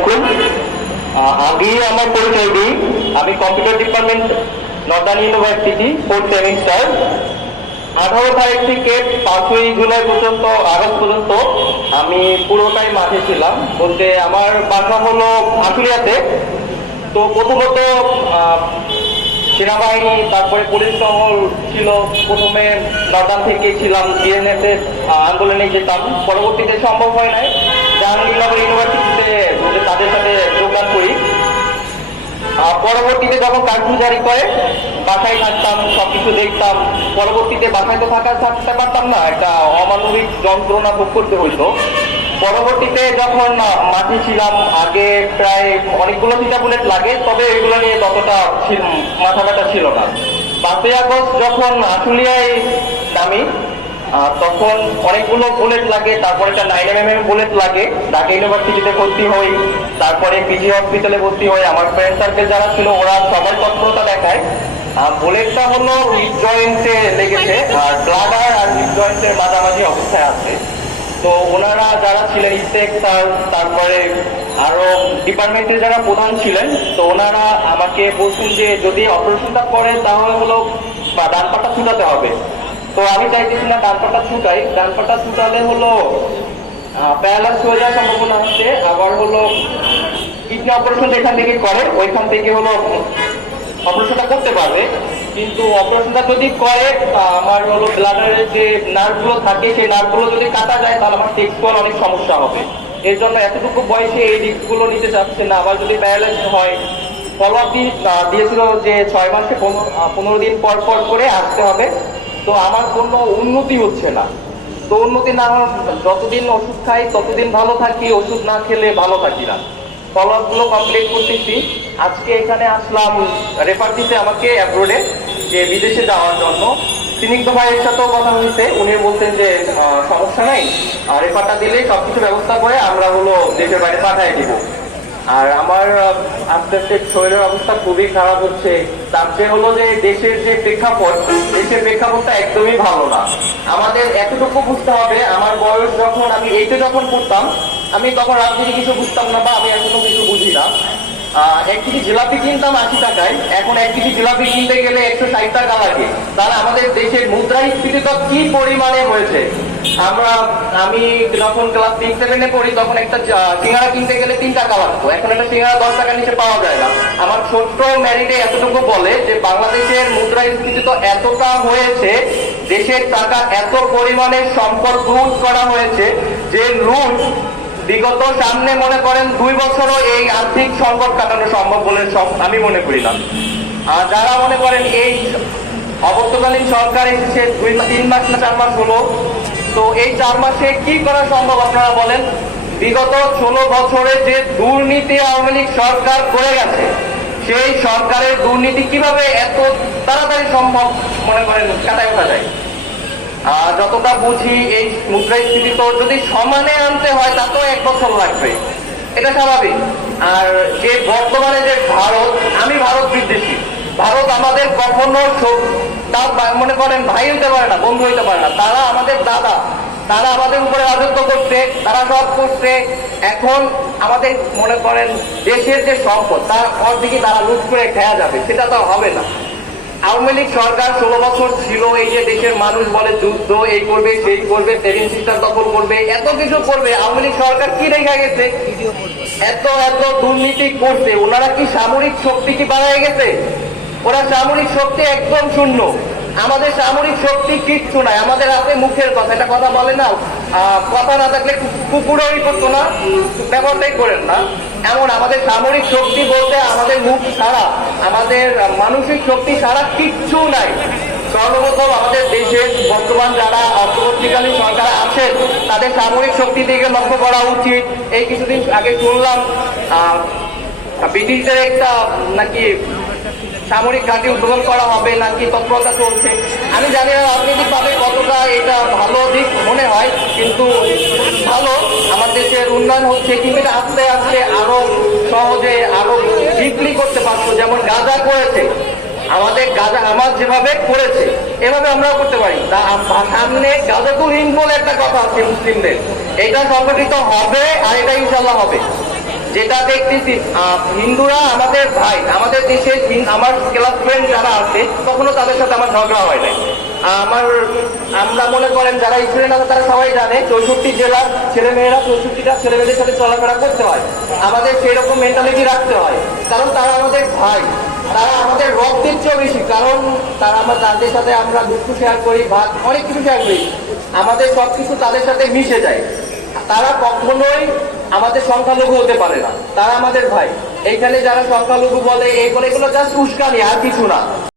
আলাইকুম আগে আমার পরিচয় দিই। আমি computer department northern university fourth semester আঠারো তারিখ থেকে পাঁচই জুলাই পর্যন্ত, আগস্ট পর্যন্ত আমি পুরোটাই মাঠে ছিলাম। বলতে আমার বাসা হলো আশুলিয়াতে তো প্রথমত সেনাবাহিনী, তারপরে পুলিশ শহর ছিল। প্রথমে নর্দান থেকে ছিলাম বিএনএস আন্দোলনে যেতাম। পরবর্তীতে সম্ভব হয় নাই। জাহাঙ্গীরনগর ইউনিভার্সিটিতে তাদের সাথে যোগদান করি। পরবর্তীতে যখন কার্ফিউ জারি করে, বাসায় থাকতাম, সবকিছু দেখতাম, পরবর্তীতে বাসায় তো থাকা থাকতে পারতাম না, একটা অমানবিক যন্ত্রণা ভোগ করতে হইতো। পরবর্তীতে যখন মাঠে ছিলাম, আগে প্রায় অনেকগুলো চিন্তা বুলেট লাগে, তবে এগুলো নিয়ে ততটা মাথা ব্যথা ছিল না। পাঁচই আগস্ট যখন আশুলিয়ায় নামি তখন অনেকগুলো বুলেট লাগে, তারপরে একটা নাইন এম এম বুলেট লাগে। ঢাকা ইউনিভার্সিটিতে ভর্তি হই। তারপরে পিজি হসপিটালে ভর্তি হই আমার ফ্রেন্ড সার্কেল যারা ছিল, ওরা সবাই তৎপরতা দেখায়। বুলেটটা হলো হিপ জয়েন্টে লেগেছে, আর ব্লাডার আর হিপ জয়েন্টের মাঝামাঝি অবস্থায় আছে। তো ওনারা যারা ছিলেন ইস্টেক স্যার, তারপরে আরও ডিপার্টমেন্টের যারা প্রধান ছিলেন, তো ওনারা আমাকে বলছেন যে যদি অপারেশনটা করে, তাহলে হলো ডান পাটা ছুটাতে হবে। তো আমি চাইতেছি না ডান পাটা ছুটাই, ডান পাটা ছুটালে হলো প্যারালাস হয়ে যাওয়ার সম্ভাবনা আছে। আবার হলো কিডনি অপারেশন যেখান থেকে করে, ওইখান থেকে হলো অপারেশনটা করতে পারবে। কিন্তু অপারেশনটা যদি করে আমার যে থাকে, সেই যদি কাটা যায়, তাহলে আমার অনেক সমস্যা হবে। এর জন্য এতটুকু বয়সে এই নিতে চাচ্ছে না। আবার যদি প্যারালাইজ হয় দিয়েছিল যে ছয় মাসে পনেরো দিন পর পর করে আসতে হবে। তো আমার কোনো উন্নতি হচ্ছে না। তো উন্নতি না যতদিন ওষুধ খাই, ততদিন ভালো থাকি, ওষুধ না খেলে ভালো থাকি না। ফলো গুলো কমপ্লিট করতেছি। আজকে এখানে আসলাম রেফার দিতে আমাকে অ্যাব্রোডে যে বিদেশে যাওয়ার জন্য। স্নিগ্ধ ভাইয়ের সাথেও কথা হয়েছে। উনি বলতেন যে সমস্যা নাই। রেফারটা দিলে সবকিছু ব্যবস্থা করে আমরা হলো দেশের বাইরে পাঠিয়ে দিব। আর আমার আস্তে আস্তে শরীরের অবস্থা খুবই খারাপ হচ্ছে। তার চেয়ে হলো যে দেশের যে প্রেক্ষাপট দেশের প্রেক্ষাপটটা একদমই ভালো না। আমাদের এতটুকু বুঝতে হবে, আমার বয়স যখন আমি এইটে যখন পড়তাম, আমি তখন রাজনীতি কিছু বুঝতাম না বা আমি এখনও কিছু বুঝি না। এক কেজি জিলাপি কিনতাম আশি টাকায়, এখন এক কেজি জিলাপি কিনতে গেলে একশো ষাট টাকা লাগে। তাহলে আমাদের দেশের মুদ্রাস্ফীতিটা কি পরিমাণে হয়েছে? আমরা, আমি যখন ক্লাস সিক্স সেভেনে পড়ি, তখন একটা সিঙ্গারা কিনতে গেলে তিন টাকা লাগতো। এখন একটা সিঙ্গারা দশ টাকা নিচে পাওয়া যায় না। আমার ছোট্ট ম্যারিটে এতটুকু বলে যে বাংলাদেশের মুদ্রাস্ফীতি তো এতটা হয়েছে, দেশের টাকা এত পরিমাণে সম্পদ লুট করা হয়েছে যে লুট বিগত সামনে মনে করেন দুই বছরও এই আর্থিক সংকট কাটানো সম্ভব বলে আমি মনে করি না। আর যারা মনে করেন এই অবর্তকালীন সরকার এসেছে, দুই তিন মাস না চার মাস হলো, তো এই চার মাসে কি করা সম্ভব আপনারা বলেন? বিগত ষোলো বছরে যে দুর্নীতি আওয়ামী লীগ সরকার করে গেছে সেই সরকারের দুর্নীতি কীভাবে এত তাড়াতাড়ি সম্ভব মনে করেন কাটায় ওঠা যায়? যতটা বুঝি এই মুদ্রাস্ফীতি তো যদি সমানে আনতে হয়, তা তো এক বছর লাগবে। এটা স্বাভাবিক। আর যে বর্তমানে যে ভারত, আমি ভারত বিদ্বেষী। ভারত আমাদের কখনো তার মনে করেন ভাই হইতে পারে না, বন্ধু হইতে পারে না। তারা আমাদের দাদা। তারা আমাদের উপরে রাজত্ব করছে, তারা সব করছে। এখন আমাদের মনে করেন দেশের যে সম্পদ, তার পর অর্ধেকে তারা লুট করে খেয়া যাবে, সেটা তো হবে না। আওয়ামী লীগ সরকার ষোলো বছর ছিল, এই যে দেশের মানুষ বলে যুদ্ধ, এই করবে, সেই করবে সেভিং সিস্টেম দখল করবে, এত কিছু করবে। আওয়ামী লীগ সরকার কি রেখে গেছে? এত এত দুর্নীতি করছে। ওনারা কি সামরিক শক্তি কি বাড়ায় গেছে? ওরা সামরিক শক্তি একদম শূন্য। আমাদের সামরিক শক্তি কিচ্ছু নাই। আমাদের হাতে মুখের কথা। এটা কথা বলে না। কথা না থাকলে কুকুরই করতো না। ব্যবহারটাই করেন না। এমন আমাদের সামরিক শক্তি বলতে আমাদের মুখ ছাড়া, আমাদের মানসিক শক্তি ছাড়া কিচ্ছু নাই। সর্বপ্রথম আমাদের দেশের বর্তমান যারা অন্তর্বর্তীকালীন সরকার আছেন, তাদের সামরিক শক্তি দিকে লক্ষ্য করা উচিত। এই কিছুদিন আগে শুনলাম ব্রিটিশদের একটা নাকি সামরিক ঘাঁটি উদ্বোধন করা হবে নাকি তৎপরতা চলছে? আমি জানি না রাজনৈতিকভাবে কতটা এটা ভালো দিক মনে হয়, কিন্তু ভালো। আমার দেশের উন্নয়ন হচ্ছে কিন্তু এটা আস্তে আস্তে আরও সহজে, আরও ডিপলি করতে পারতো যেমন গাজা করেছে। আমাদের গাজা আমার যেভাবে করেছে, এভাবে আমরাও করতে পারি। সামনে গাজাতুল হিন্দ বলে একটা কথা আছে মুসলিমদের। এটা সংগঠিত হবে আর এটা ইনশাল্লাহ হবে। যেটা দেখতেছি হিন্দুরা আমাদের ভাই, আমাদের দেশে আমার ক্লাস ফ্রেন্ড যারা আছে, কখনো তাদের সাথে আমার ঝগড়া হয় নাই। আমার, আমরা মনে করেন যারা স্টুডেন্ট আছে তারা সবাই জানে, চৌষট্টি জেলার ছেলে মেয়েরা চৌষট্টিটা ছেলে মেয়েদের সাথে চলাফেরা করতে হয়। আমাদের সেরকম মেন্টালিটি রাখতে হয়। কারণ তারা আমাদের ভাই, তারা আমাদের রক্তের চেয়েও বেশি। কারণ তারা আমরা, তাদের সাথে আমরা দুঃখ শেয়ার করি, ভাত, অনেক কিছু শেয়ার করি। আমাদের সব কিছু তাদের সাথে মিশে যায়। তারা কখনোই আমাদের সংখ্যালঘু হতে পারে না। তারা আমাদের ভাই। এইখানে যারা সংখ্যালঘু বলে এই বলে এগুলো জাস্ট উস্কানি, আর কিছু না।